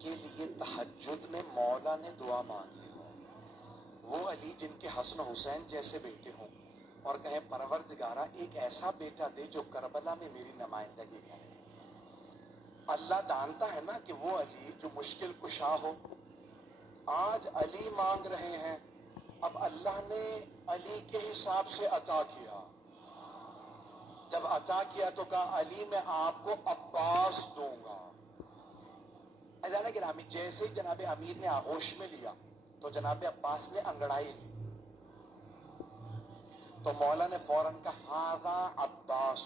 کے لیے تہجد میں مولا نے دعا مانگی ہو، وہ علی جن کے حسن و حسین جیسے بیٹے ہوں، اور کہیں پروردگارہ ایک ایسا بیٹا دے جو کربلا میں میری نمائندگی کرے۔ اللہ جانتا ہے نا کہ وہ علی جو مشکل کشا ہو، آج علی مانگ رہے ہیں، اب اللہ نے علی کے حساب سے عطا کیا۔ جب عطا کیا تو کہا علی میں آپ کو عباس دوں گا۔ عزیزان گرامی، جیسے ہی جناب امیر نے آغوش میں لیا تو جناب عباس نے انگڑائی لی، تو مولا نے فوراً کہا ہذا عباس،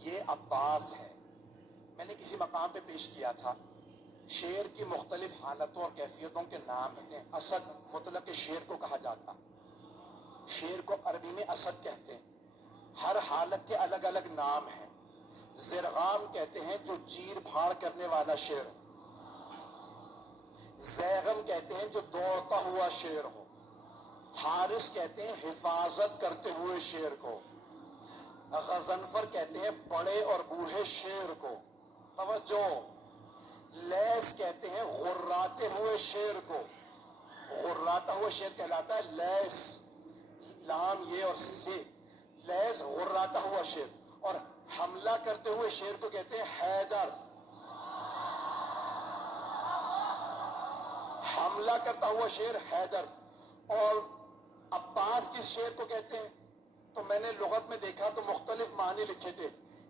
یہ عباس ہے۔ میں نے کسی مقام پہ پیش کیا تھا، شیر کی مختلف حالتوں اور کیفیتوں کے نام ہیں۔ اسد مطلق شیر کو کہا جاتا، شیر کو عربی میں اسد کہتے ہیں، ہر حالت کے الگ الگ نام ہیں۔ زرغام کہتے ہیں جو چیر پھاڑ کرنے والا شیر، زیغم کہتے ہیں جو دوڑتا ہوا شیر ہو، حارس کہتے ہیں حفاظت کرتے ہوئے شیر کو، غضنفر کہتے ہیں بڑے اور بوڑھے شیر کو، توجہ، لیس کہتے ہیں غراتے ہوئے شیر کو، غراتا ہوا شیر کہلاتا ہے لیس، لام یہ اور سے، لیس غراتا ہوا شیر، اور حملہ کرتے ہوئے شیر کو کہتے ہیں حیدر، حملہ کرتا ہوا شیر حیدر۔ اور عباس کس شیر کو کہتے ہیں؟ تو میں نے لغت میں دیکھا تو مختلف معنی لکھے تھے،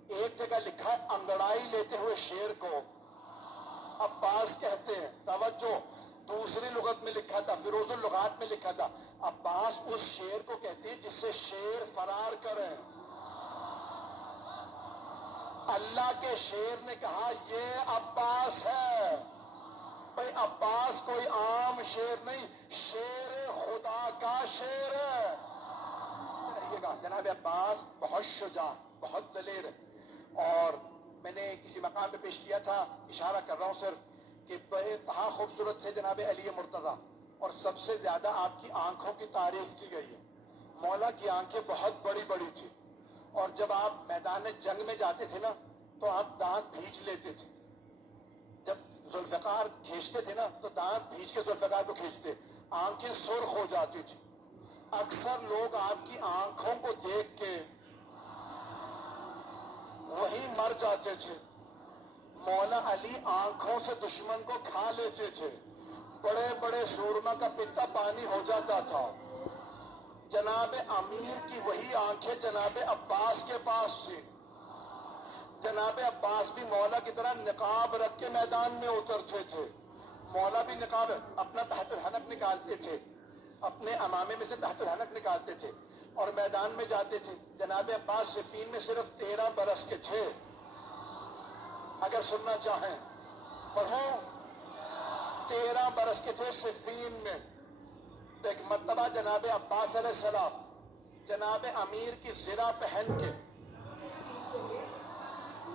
ایک جگہ لکھا ہے انگڑائی لیتے ہوئے شیر کو عباس کہتے ہیں، توجہ، دوسری لغت میں لکھا تھا، فیروز اللغات میں لکھا تھا عباس اس شیر کو کہتے ہیں جس سے شیر فرار کرے۔ اللہ کے شیر نے کہا یہ عباس ہے، بھئی عباس کوئی عام شیر نہیں، شیر خدا کا شیر ہے۔ رہیے گا، جناب عباس بہت شجاع، بہت دلیر ہے، اور میں نے کسی مقام پہ پیش کیا تھا، اشارہ کر رہا ہوں صرف، کہ بے انتہا خوبصورت سے جناب علی مرتضیٰ، اور سب سے زیادہ آپ کی آنکھوں کی تعریف کی گئی ہے۔ مولا کی آنکھیں بہت بڑی بڑی تھی، اور جب آپ میدان جنگ میں جاتے تھے نا تو آپ دانت بھینچ لیتے تھے، جب ذوالفقار کھینچتے تھے نا تو دانت بھینچ کے ذوالفقار کو کھینچتے، آنکھیں سرخ ہو جاتی تھی۔ اکثر لوگ آپ کی آنکھوں کو دیکھ کے وہی مر جاتے تھے۔ مولا علی آنکھوں سے دشمن کو کھا لیتے تھے، بڑے بڑے سورما کا پتا پانی ہو جاتا تھا۔ جناب امیر کی وہی آنکھیں جناب عباس کے پاس تھی۔ جناب عباس بھی مولا کی طرح نقاب رکھ کے میدان میں اترتے تھے، مولا بھی نقاب اپنا تحت الحنک نکالتے تھے، اپنے امامے میں سے تحت الحنک نکالتے تھے اور میدان میں جاتے تھے۔ جناب عباس صفین میں صرف 13 برس کے تھے، اگر سننا چاہیں پڑھوں، 13 برس کے تھے صفین میں۔ تو ایک مرتبہ جناب عباس علیہ السلام جناب امیر کی زرہ پہن کے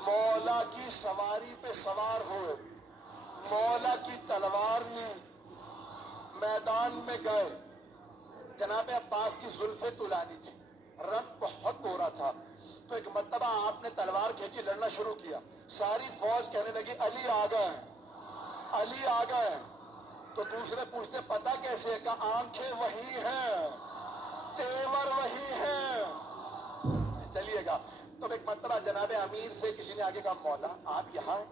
مولا کی سواری پہ سوار ہوئے، مولا کی تلوار لی، میدان میں گئے۔ جناب عباس کی زلفیں طولانی تھی، رنگ بہت گورا تھا، تو ایک مرتبہ آپ نے تلوار کھینچی، لڑنا شروع کیا، ساری فوج کہنے لگی علی آ گئے، علی آ گئے۔ تو دوسرے پوچھتے پتہ کیسے؟ کہ آنکھیں وہی ہیں، تیور وہی ہیں۔ چلیے گا، تو ایک مرتبہ جناب امیر سے کسی نے آگے کہا مولا آپ یہاں ہیں؟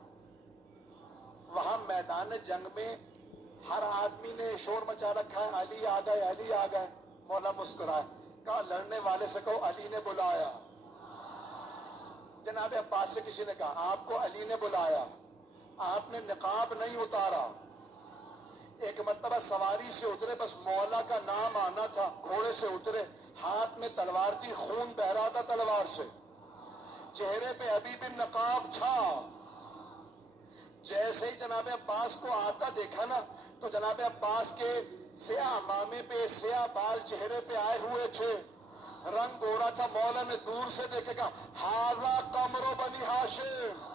وہاں میدان جنگ میں ہر آدمی نے شور مچا رکھا ہے علی آ گئے، علی آ گئے۔ مولا مسکرائے، کہا لڑنے والے سے کہو علی نے بلایا۔ جناب عباس سے کسی نے کہا آپ کو علی نے بلایا، آپ نے نقاب نہیں اتارا۔ ایک مرتبہ سواری سے اترے، بس مولا کا نام آنا تھا، گھوڑے سے اترے، ہاتھ میں تلوار تھی، خون بہ رہا تھا تلوار سے، چہرے پہ ابھی بھی نقاب تھا۔ جیسے ہی جناب عباس کو آتا دیکھا نا تو جناب عباس کے سیاہ امامے پہ سیاہ بال چہرے پہ آئے ہوئے تھے، رنگ گورا تھا۔ مولا نے دور سے دیکھے کہا ھذا قمر بنی ہاشم،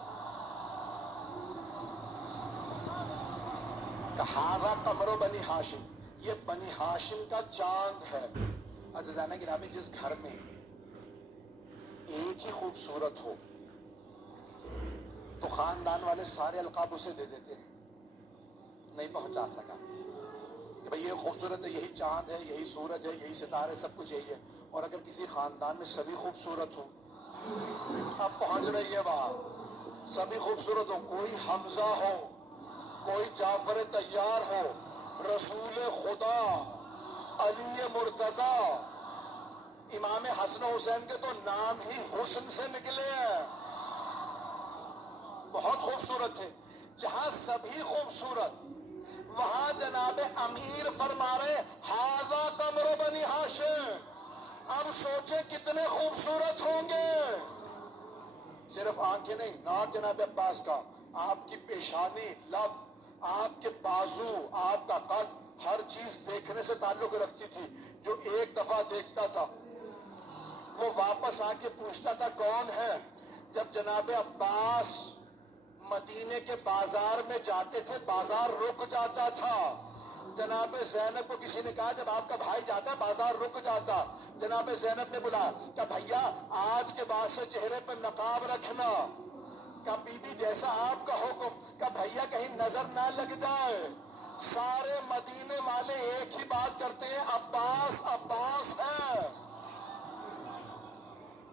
ھذا قمر بنی ہاشم، یہ بنی ہاشم کا چاند ہے۔ عزیزان گرامی، جس گھر میں ایک ہی خوبصورت ہو تو خاندان والے سارے القاب اسے دے دیتے ہیں۔ نہیں پہنچا سکا کہ بھئی یہ خوبصورت ہے، یہی چاند ہے، یہی سورج ہے، یہی ستارے، سب کچھ یہی ہے. اور اگر کسی خاندان میں سبھی خوبصورت ہوں، اب پہنچ رہی ہے وہاں، سبھی خوبصورت ہوں، کوئی حمزہ ہو، کوئی جعفر طیار ہو، رسول خدا علی مرتضی، امام حسن و حسین کے تو نام ہی حسن سے نکلے ہیں، بہت خوبصورت تھے. جہاں سبھی خوبصورت، وہاں جناب امیر فرما رہے ھذا قمر بنی ہاشم. اب سوچیں کتنے خوبصورت ہوں گے. صرف آنکھیں نہیں، ناک جناب عباس کا، آپ کی پیشانی، لب، آپ کے بازو، آپ کا قد، ہر چیز دیکھنے سے تعلق رکھتی تھی. جو ایک دفعہ دیکھتا تھا وہ واپس آ کے پوچھتا تھا کون ہے. جب جناب عباس مدینے کے بازار میں جاتے تھے، بازار رک جاتا تھا. جناب زینب کو کسی نے کہا جب آپ کا بھائی جاتا بازار رک جاتا. جناب زینب نے بولا کہ بھیا آج کے بعد سے چہرے پر نقاب رکھنا. کہ بی بی جیسا آپ کا حکم. کہ بھیا کہیں نظر نہ لگ جائے. سارے مدینے والے ایک ہی بات کرتے ہیں